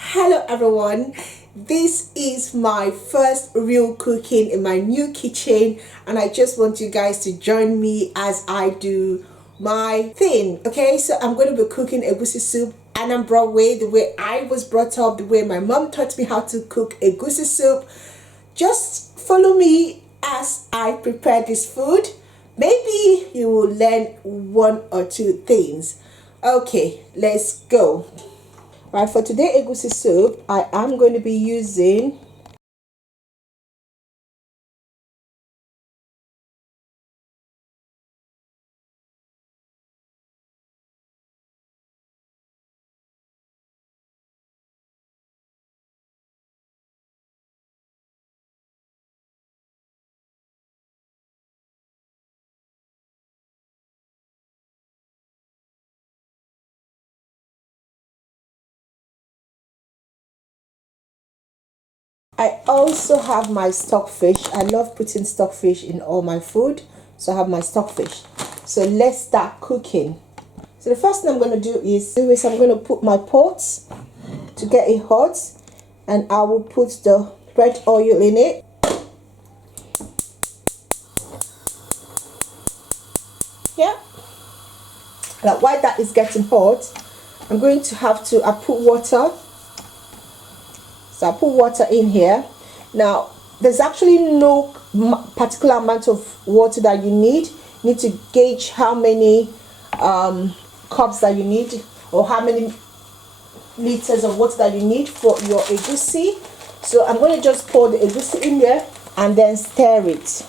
Hello everyone, this is my first real cooking in my new kitchen and I just want you guys to join me as I do my thing. Okay, so I'm going to be cooking egusi soup Anambra way, the way I was brought up, the way my mom taught me how to cook egusi soup. Just follow me as I prepare this food. Maybe you will learn one or two things. Okay, let's go. Right, for today egusi soup, I am going to be using I also have my stockfish. I love putting stockfish in all my food, so I have my stockfish. So let's start cooking. So the first thing I'm going to do is I'm going to put my pot to get it hot, and I will put the red oil in it. Yeah. Now while that is getting hot, I'm going to have to put water. So I put water in here. Now there's actually no particular amount of water that you need. You need to gauge how many cups that you need, or how many liters of water that you need for your egusi. So I'm going to just pour the egusi in there and then stir it.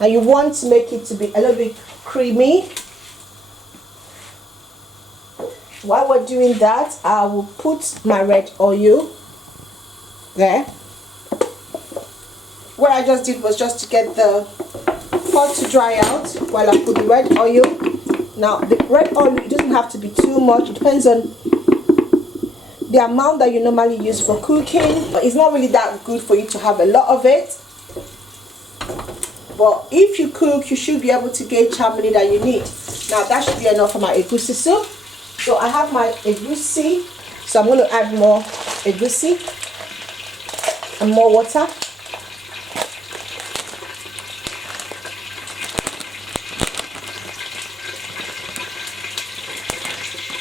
Now you want to make it to be a little bit creamy. While we're doing that, I will put my red oil there. What I just did was just to get the pot to dry out while I put the red oil. Now the red oil, it doesn't have to be too much. It depends on the amount that you normally use for cooking. But it's not really that good for you to have a lot of it. But if you cook, you should be able to gauge how many that you need. Now that should be enough for my egusi soup. So I have my egusi, so I'm going to add more egusi and more water.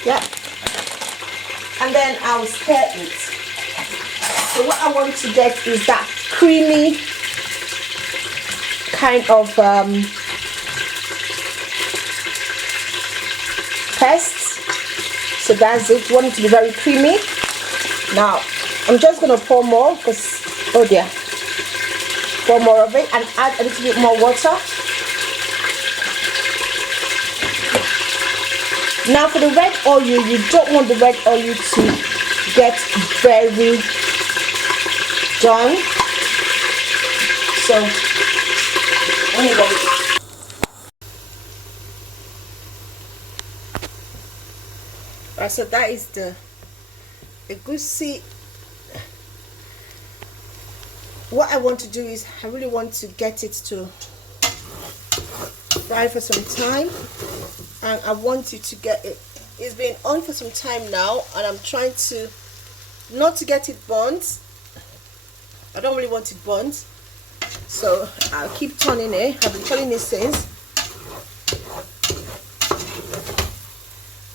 Yeah. And then I'll stir it. So what I want to get is that creamy kind of paste. So that's it. You want it to be very creamy. Now I'm just going to pour more because, oh dear, pour more of it and add a little bit more water. Now for the red oil, you don't want the red oil to get very done. So when you get it. Alright, so that is the egusi. What I want to do is I really want to get it to fry for some time, and I want it to get it. It's been on for some time now, and I'm trying to not to get it burnt. I don't really want it burnt, so I'll keep turning it. I've been turning it since.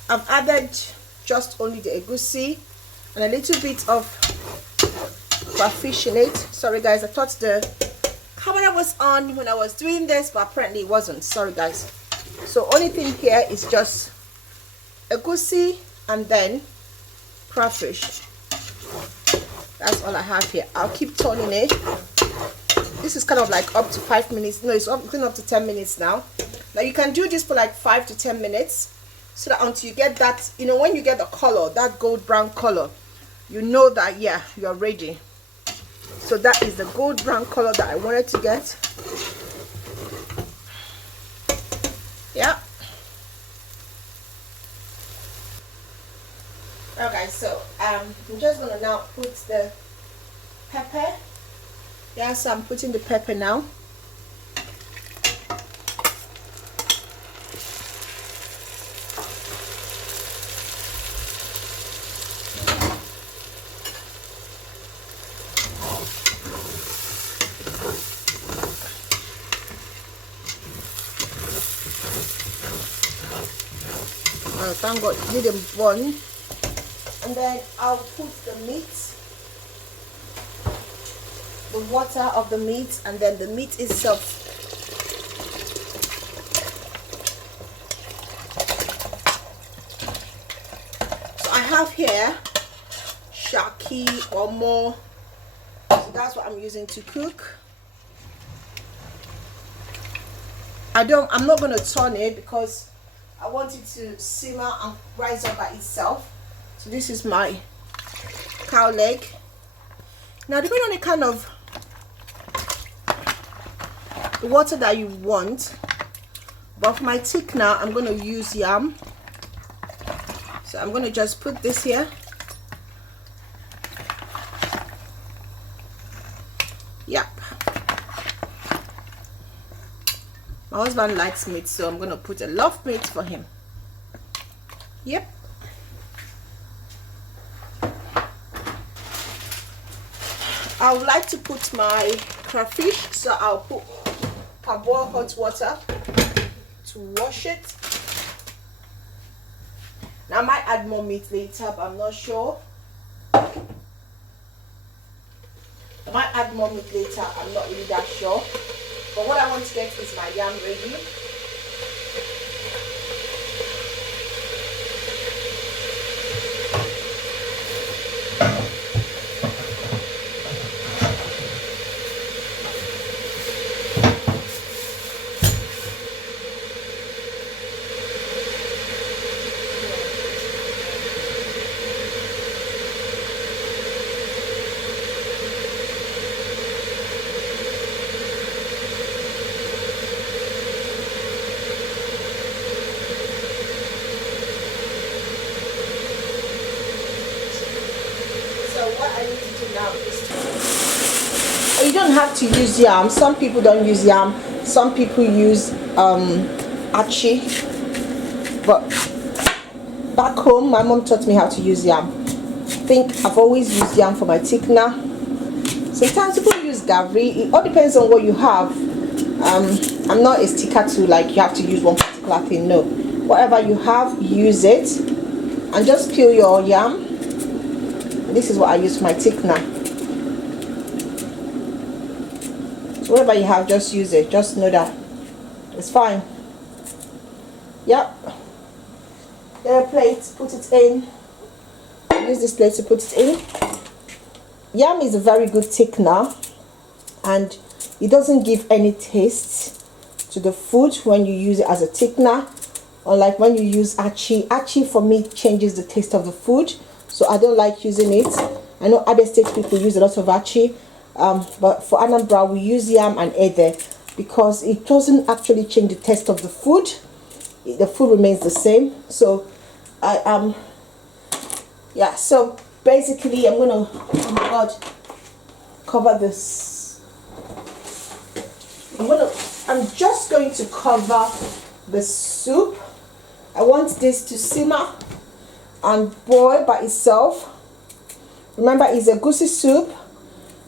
I've added just only the egusi and a little bit of fish in it. Sorry guys, I thought the camera was on when I was doing this, but apparently it wasn't. Sorry guys. So only thing here is just egusi and then crayfish. That's all I have here. I'll keep turning it. This is kind of like up to 5 minutes. No, it's up to 10 minutes now. Now you can do this for like 5 to 10 minutes. So that until you get that, you know, when you get the color, that gold brown color, you know that, yeah, you're ready. So that is the gold brown color that I wanted to get. Yeah. Okay, so I'm just gonna now put the pepper. Yeah, so I'm putting the pepper now. Thank God it didn't burn. And then I'll put the meat, the water of the meat, and then the meat itself. So I have here shaki or more. So that's what I'm using to cook. I'm not going to turn it because I want it to simmer and rise up by itself. So this is my cow leg. Now depending on the kind of the water that you want, but for my thickener I'm going to use yam. So I'm going to just put this here. Yep. My husband likes meat, so I'm going to put a lot of meat for him. Yep. I would like to put my crayfish, so I'll put parboil hot water to wash it. Now I might add more meat later, but I'm not sure. I might add more meat later, I'm not really that sure. But what I want to get is my yam ready. You don't have to use yam. Some people don't use yam. Some people use achi. But back home, my mom taught me how to use yam. I think I've always used yam for my thickener. Sometimes people use gavri. It all depends on what you have. I'm not a sticker to like you have to use one particular thing. No, whatever you have, use it. And just peel your yam. This is what I use for my thickener. So whatever you have, just use it. Just know that it's fine. Yep. Get a plate, put it in. Use this plate to put it in. Yam is a very good thickener, and it doesn't give any taste to the food when you use it as a thickener. Unlike when you use achi. Achi for me changes the taste of the food, so I don't like using it. I know other state people use a lot of achi. But for Anambra we use yam and ede because it doesn't actually change the taste of the food. The food remains the same. So yeah, so basically I'm gonna, oh my god, cover this. I'm just going to cover the soup. I want this to simmer and boil by itself. Remember, it's egusi soup.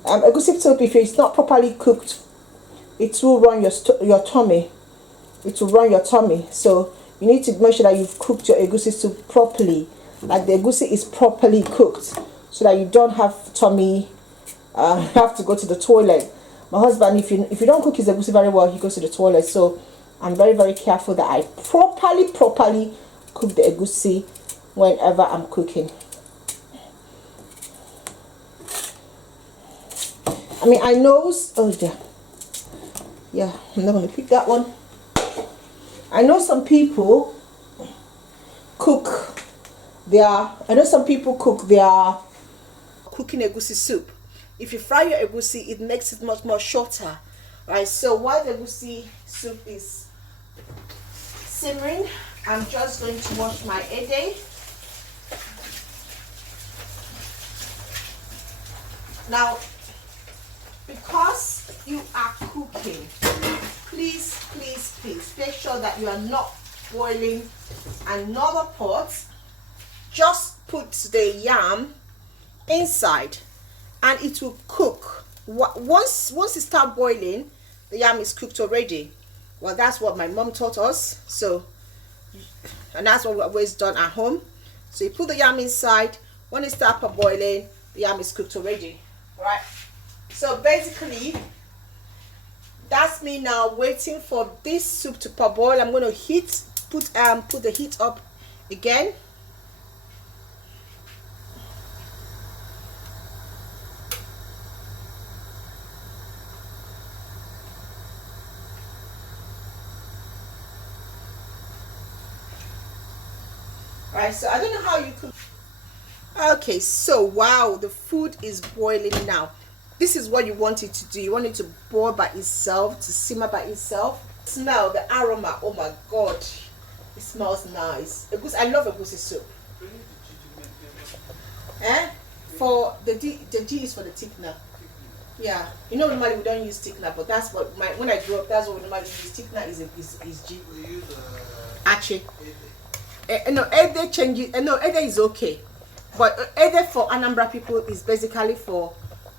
Egusi soup, if it's not properly cooked, it will run your tummy. It will run your tummy. So you need to make sure that you've cooked your egusi soup properly, like the egusi is properly cooked, so that you don't have tummy. Have to go to the toilet. My husband, if you don't cook his egusi very well, he goes to the toilet. So I'm very, very careful that I properly cook the egusi whenever I'm cooking. I mean, I know, oh dear, yeah, I'm not going to pick that one. I know some people cook their cooking egusi soup. If you fry your egusi, it makes it much more shorter, right? So while the egusi soup is simmering, I'm just going to wash my ede. Now, because you are cooking, please make sure that you are not boiling another pot. Just put the yam inside and it will cook. Once it starts boiling, the yam is cooked already. Well, that's what my mom taught us. So and that's what we've always done at home. So you put the yam inside. When it starts boiling, the yam is cooked already, right? So basically, that's me now waiting for this soup to parboil. I'm going to put the heat up again. Right, so I don't know how you cook. Okay, so wow, the food is boiling now. This is what you want it to do. You want it to boil by itself, to simmer by itself. Smell the aroma. Oh my god, it smells nice. I love Egwusi soup. For the G is for the thickener. Yeah, you know normally we don't use thickener, but that's what when I grew up, that's what we normally use. Thickener is G. We use Achi. No, Ede changes. No, Ede is okay, but Ede for Anambra people is basically for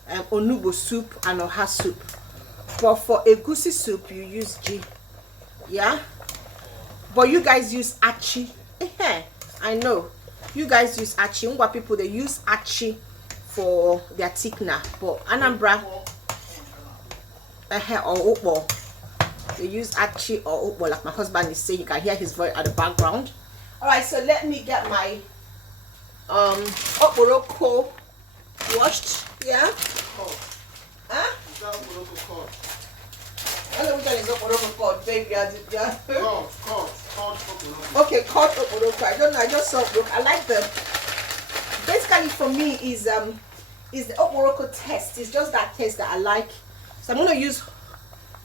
Onugbo soup and Oha soup. But for Egwusi soup, you use G. Yeah, but you guys use Achi. I know you guys use Achi. Ngwa people, they use Achi for their thickener, but Anambra or Ukbo, they use Achi or Ukbo. Like my husband is saying, you can hear his voice at the background. All right, so let me get my okporoko washed. Yeah. Huh? Is that okporoko cod? I don't know which one is okporoko cod, baby. Cod okporoko. Okay, cod okporoko. I don't know. I just saw okporoko. I like the. Basically, for me, is the okporoko taste. It's just that taste that I like. So I'm gonna use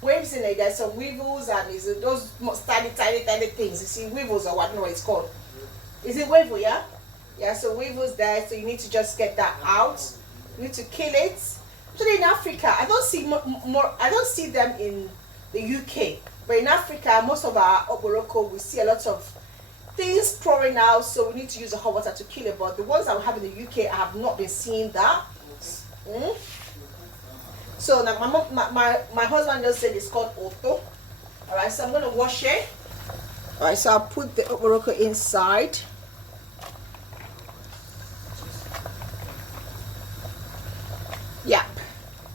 waves in it. There's some weevils and is it those tiny things. You see weevils or what? No, it's called. Is it weevil? Yeah. Yeah. So weevils there. So you need to just get that out. You need to kill it. Actually, in Africa, I don't see more. I don't see them in the UK. But in Africa, most of our okporoko, we see a lot of things crawling out. So we need to use the hot water to kill it. But the ones that we have in the UK, I have not been seeing that. So now my husband just said it's called Otto. Alright, so I'm gonna wash it. Alright, so I'll put the okporoko inside. Yeah.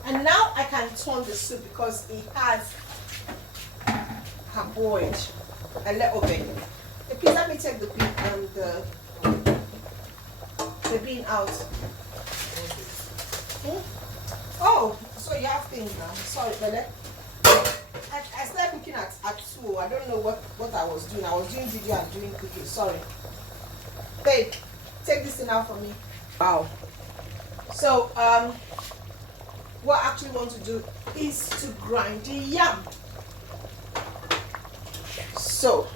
And now I can turn the soup because it has boiled a little bit. Okay, please let me take the bean and the bean out. Oh, so you have things now. Sorry, Bele. I started looking at 2. I don't know what I was doing. I was doing video and doing cooking. Sorry. Babe, take this thing out for me. Wow. So, what I actually want to do is to grind the yam. So,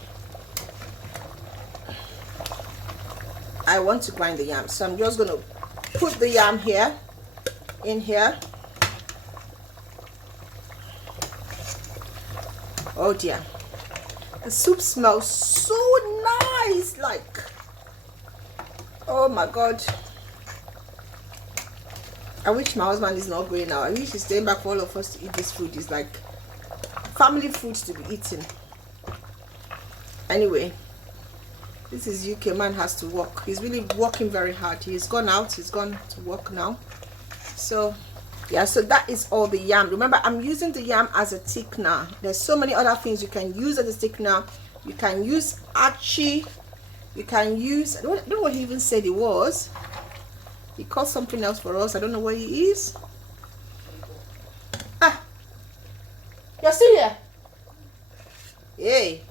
I want to grind the yam. So I'm just going to put the yam here, in here. Oh dear, the soup smells so nice, like, oh my god. I wish my husband is not going now. I wish he's staying back for all of us to eat this food. It's like family food to be eaten. Anyway, this is UK. Man has to work. He's really working very hard. He's gone out. He's gone to work now. So yeah, so that is all the yam. Remember, I'm using the yam as a thickener. There's so many other things you can use as a thickener. You can use achi. You can use, I don't know what he even said it was. He called something else for us. I don't know where he is. Ah, you're still here? Yay.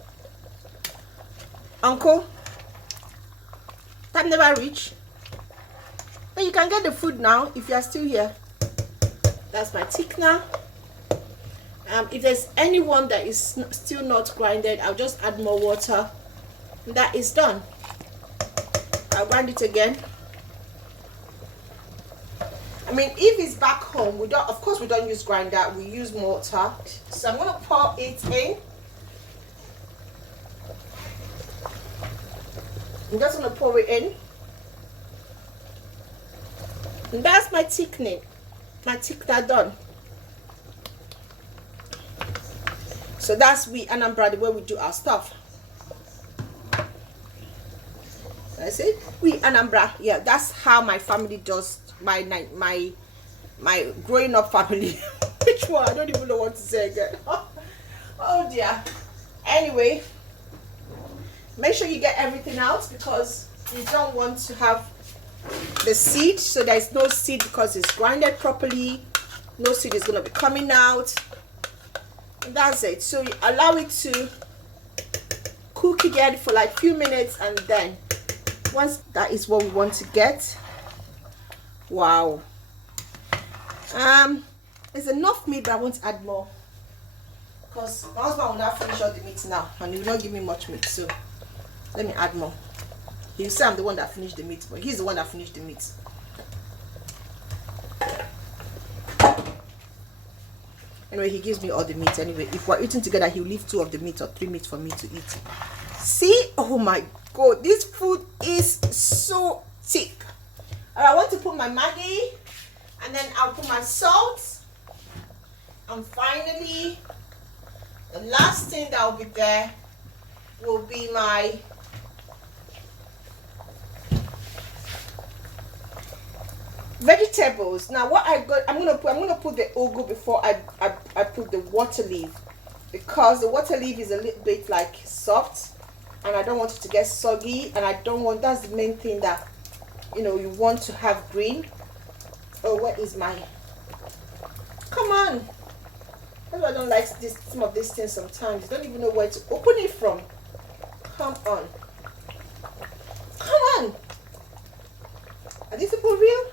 Uncle, time never reach. But you can get the food now if you are still here. That's my thickener. If there's anyone that is still not grinded, I'll just add more water. And that is done. I'll grind it again. I mean, if it's back home, we don't. Of course, we don't use grinder. We use mortar. So I'm gonna pour it in. I'm just gonna pour it in. And that's my thickening. My thickener done. So that's we Anambra, the way we do our stuff. I say we Anambra. Yeah, that's how my family does. My growing up family. Which one? I don't even know what to say again. Oh dear. Anyway, make sure you get everything out because you don't want to have the seed. So there's no seed because it's grinded properly. No seed is going to be coming out. And that's it. So you allow it to cook again for like a few minutes, and then once that is what we want to get. Wow. There's enough meat, but I want to add more because my husband will not finish all the meat now and he will not give me much meat, so let me add more. He'll say I'm the one that finished the meat, but he's the one that finished the meat. Anyway, he gives me all the meat anyway. If we're eating together, he'll leave 2 of the meat or 3 meat for me to eat. See? Oh my god, this food is so thick. And I want to put my Maggi, and then I'll put my salt, and finally the last thing that will be there will be my vegetables. Now what I got, I'm gonna put the ugu before I put the water leaf, because the water leaf is a little bit like soft and I don't want it to get soggy, and I don't want, that's the main thing that you want to have green. Oh, what is my, come on, that's why I don't like some of these things sometimes. You don't even know where to open it from. Come on, are these people real?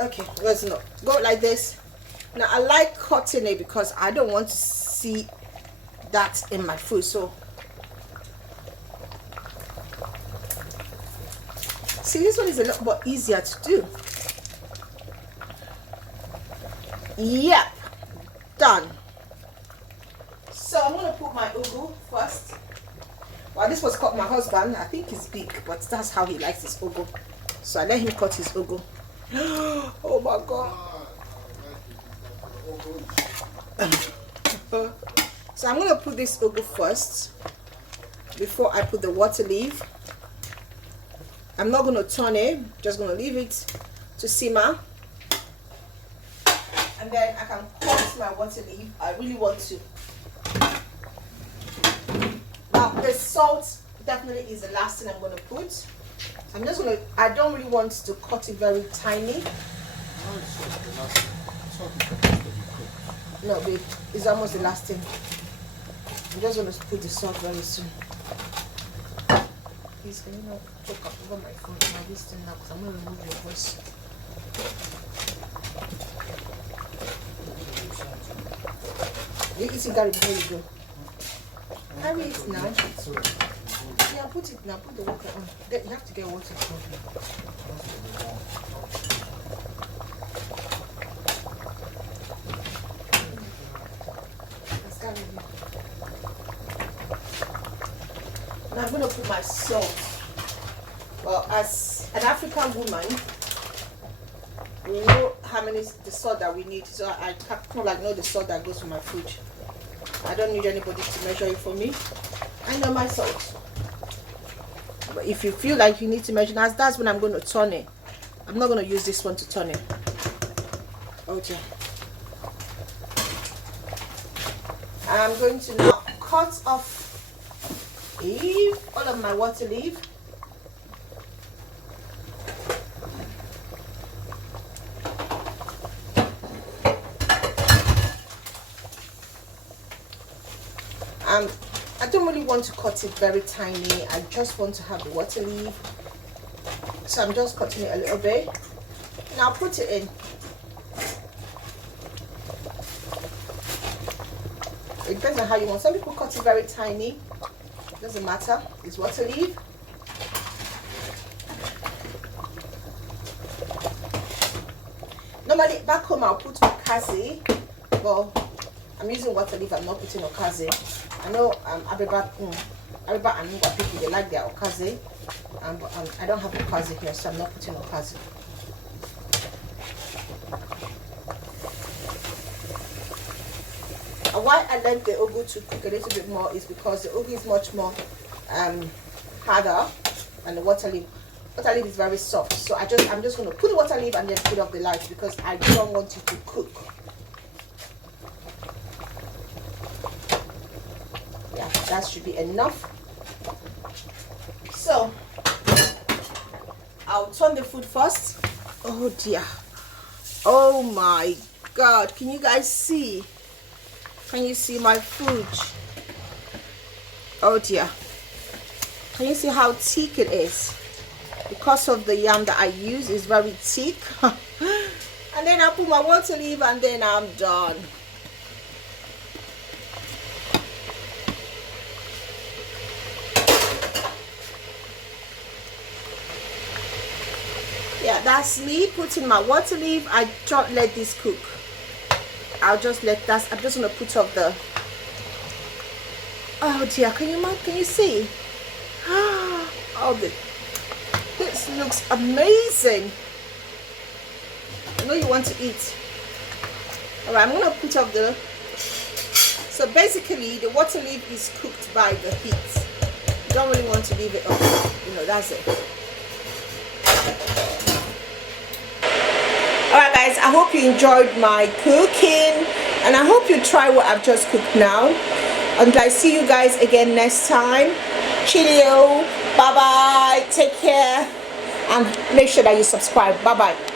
Okay, let's not go like this. Now I like cutting it because I don't want to see that in my food. So see, this one is a lot more easier to do. Yep, done. So I'm gonna put my ugu first. Well, this was cut my husband. I think it's big, but that's how he likes his ugu. So I let him cut his ugu. Oh my god. So I'm gonna put this ugu first before I put the water leaf. I'm not gonna turn it, just gonna leave it to simmer, and then I can cut my water leaf. I really want to. Now the salt definitely is the last thing I'm gonna put. I'm just gonna, I don't really want to cut it very tiny. No babe, it's almost the last thing. I'm just gonna put the salt very soon. Please, can you not talk up over my phone now this thing now, because I'm gonna remove your voice. You eating Gary before you go. Carry it now. Yeah, put it now. Put the water on. You have to get water. Now I'm going to put my salt. Well, as an African woman, we know how many the salt that we need. So I kind of know the salt that goes for my food. I don't need anybody to measure it for me. I know my salt. But if you feel like you need to measure, that's when I'm going to turn it. I'm not going to use this one to turn it. Okay. I'm going to now cut off all of my water leaf. I don't really want to cut it very tiny. I just want to have the water leaf. So I'm just cutting it a little bit. Now put it in. It depends on how you want. Some people cut it very tiny. Doesn't matter. It's water leaf. Normally back home I'll put okazi. Well, I'm using water leaf. I'm not putting okazi. I know Abeba and Nnewi people, they like their okazi. I don't have okazi here, so I'm not putting okazi. Why I like the ugu to cook a little bit more is because the ugu is much more harder and the water leaf. Water leaf is very soft, so I'm just going to put the water leaf and then put off the light because I don't want it to cook. Yeah, that should be enough. So I'll turn the food first. Oh dear, oh my god, can you guys see? Can you see my food? Oh dear, can you see how thick it is? Because of the yam that I use is very thick. And then I put my water leaf and then I'm done. Yeah, that's me putting my water leaf. I don't let this cook. I'm just gonna put off the. Oh dear, can you see? Oh, this looks amazing. I know you want to eat. All right, I'm gonna put off the. So basically, the water leaf is cooked by the heat. You don't really want to leave it on. You know, that's it. Alright guys, I hope you enjoyed my cooking and I hope you try what I've just cooked now. And I see you guys again next time. Cheerio, bye bye, take care, and make sure that you subscribe. Bye bye.